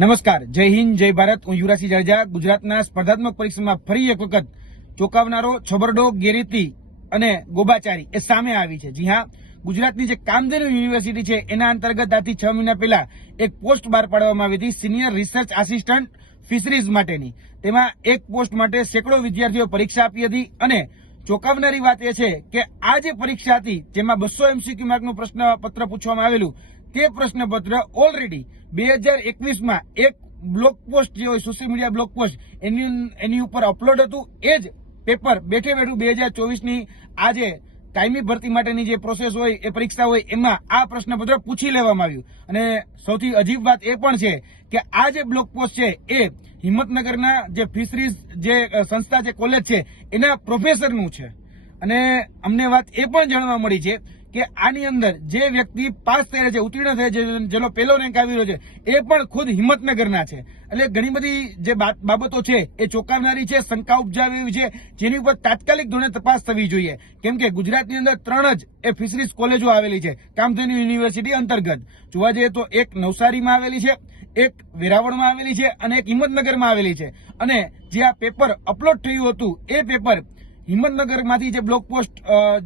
નમસ્કાર, જય હિન્દ, જય ભારત. હું યુવરાજસિંહ જાડેજા, ગુજરાતના સ્પર્ધાત્મક પરીક્ષામાં ફરી એક વખત ચોંકાવનારો, છબરડો ગેરીતી અને ગોબાચારી એ સામે આવી છે. જી હા, ગુજરાતની જે કામધેનુ યુનિવર્સિટી છે, એના અંતર્ગત આજથી છ મહિના પહેલા એક પોસ્ટ બહાર પાડવામાં આવી હતી સિનિયર રિસર્ચ આસિસ્ટન્ટ ફિશરીઝ માટેની. તેમાં એક પોસ્ટ માટે સેંકડો વિદ્યાર્થીઓ પરીક્ષા આપી હતી અને ચોંકાવનારી વાત એ છે કે આ જે પરીક્ષા હતી, જેમાં બસો એમસીક્યુ માર્કનું પ્રશ્નપત્ર પૂછવામાં આવેલું તે પ્રશ્નપત્ર ઓલરેડી બે હજાર એકવીસમાં એક બ્લોગ પોસ્ટ જે હોય સોશિયલ મીડિયા બ્લોગ પોસ્ટ, એની એની ઉપર અપલોડ હતું. એ જ પેપર બેઠે બેઠું બે હજાર ચોવીસની આજે જે કાયમી ભરતી માટેની જે પ્રોસેસ હોય, એ પરીક્ષા હોય, એમાં આ પ્રશ્નપત્ર પૂછી લેવામાં આવ્યું. અને સૌથી અજીબ વાત એ પણ છે કે આ જે બ્લોક પોસ્ટ છે, એ હિંમતનગરના જે ફિશરીઝ જે સંસ્થા છે કોલેજ છે, એના પ્રોફેસરનું છે. અને અમને વાત એ પણ જાણવા મળી છે કે આની અંદર જે વ્યક્તિ પાસ થયેલા છે, ઉત્તીર્ણ થયા છે જેનો પહેલો રેન્ક આવી રહ્યો છે, એ પણ ખુદ હિંમતનગરના છે. એટલે ઘણી બધી જે બાબતો છે, એ ચોંકાવનારી છે, શંકા ઉપજાવી છે, જેની ઉપર તાત્કાલિક ધોરણે તપાસ થવી જોઈએ. કેમ કે ગુજરાતની અંદર ત્રણ જ એ ફિશરીઝ કોલેજો આવેલી છે, કામધેનુ યુનિવર્સિટી અંતર્ગત. જોવા જઈએ તો એક નવસારીમાં આવેલી છે, એક વેરાવળમાં આવેલી છે અને એક હિંમતનગરમાં આવેલી છે. અને જે આ પેપર અપલોડ થયું હતું, એ પેપર હિંમતનગરમાંથી જે બ્લોક પોસ્ટ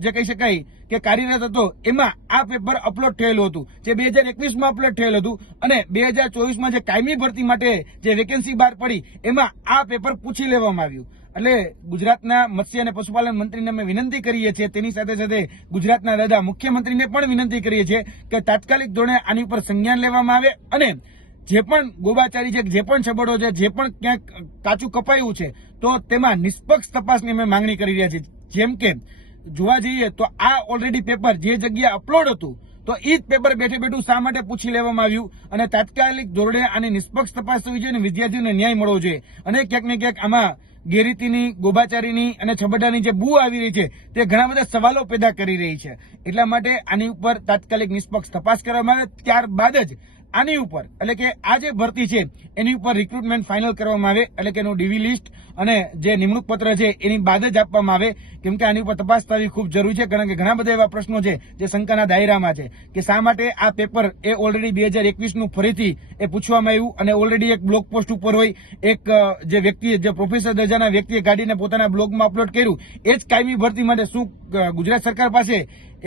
જે કહી શકાય કે કાર્યરત હતો, એમાં આ પેપર અપલોડ થયેલું હતું, જે બે હજાર એકવીસમાં અપલોડ થયેલું હતું અને બે હજાર ચોવીસમાં જે કાયમી ભરતી માટે જે વેકેન્સી બહાર પડી, એમાં આ પેપર પૂછી લેવામાં આવ્યું. એટલે ગુજરાતના મત્સ્ય અને પશુપાલન મંત્રીને અમે વિનંતી કરીએ છીએ, તેની સાથે સાથે ગુજરાતના દાદા મુખ્યમંત્રીને પણ વિનંતી કરીએ છીએ કે તાત્કાલિક ધોરણે આની ઉપર સંજ્ઞાન લેવામાં આવે અને જે પણ ગોબાચારી છે, જે પણ છબડો છે, જે પણ ક્યાંક કાચું કપાયું છે, તો તેમાં નિષ્પક્ષ તપાસની અમે માંગણી કરી રહ્યા છીએ. જેમ કે જોવા જઈએ તો આ ઓલરેડી પેપર જે જગ્યાએ અપલોડ હતું, તો એ જ પેપર બેઠે બેઠું શા માટે પૂછી લેવામાં આવ્યું? અને તાત્કાલિક ધોરણે આની નિષ્પક્ષ તપાસ થવી જોઈએ અને વિદ્યાર્થીઓને ન્યાય મળવો જોઈએ. અને ક્યાંક ને ક્યાંક આમાં ગેરરીતિની, ગોબાચારીની અને છબડાની જે બુ આવી રહી છે, તે ઘણા બધા સવાલો પેદા કરી રહી છે. એટલા માટે આની ઉપર તાત્કાલિક નિષ્પક્ષ તપાસ કરવામાં આવે, ત્યારબાદ જ આની ઉપર, એટલે કે આ જે ભરતી છે, એની ઉપર રિક્રુટમેન્ટ ફાઇનલ કરવામાં આવે, એટલે કે એનું ડીવી લિસ્ટ અને જે નિમણૂક પત્ર છે, એની બાદ જ આપવામાં આવે. કેમ કે આની ઉપર તપાસ થવી ખૂબ જરૂરી છે, કારણ કે ઘણા બધા એવા પ્રશ્નો છે, જે શંકાના દાયરામાં છે, કે શા માટે આ પેપર એ ઓલરેડી બે હજાર એકવીસનું ફરીથી એ પૂછવામાં આવ્યું, અને ઓલરેડી એક બ્લોગ પોસ્ટ ઉપર હોય, એક જે વ્યક્તિ, જે પ્રોફેસર દરજાના વ્યક્તિએ કાઢીને પોતાના બ્લોગમાં અપલોડ કર્યું. એ જ કાયમી ભરતી માટે શું ગુજરાત સરકાર પાસે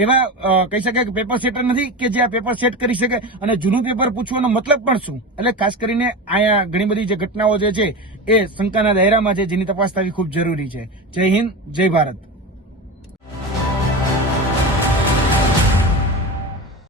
એવા કહી શકાય કે પેપર સેટર નથી કે જે આ પેપર સેટ કરી શકે? અને જૂનું પેપર પૂછવાનો મતલબ પણ શું? એટલે ખાસ કરીને અહીંયા ઘણી બધી જે ઘટનાઓ જે છે એ શંકાના દાયરામાં છે, જેની તપાસ થવી ખૂબ જરૂરી છે. જય હિન્દ, જય ભારત.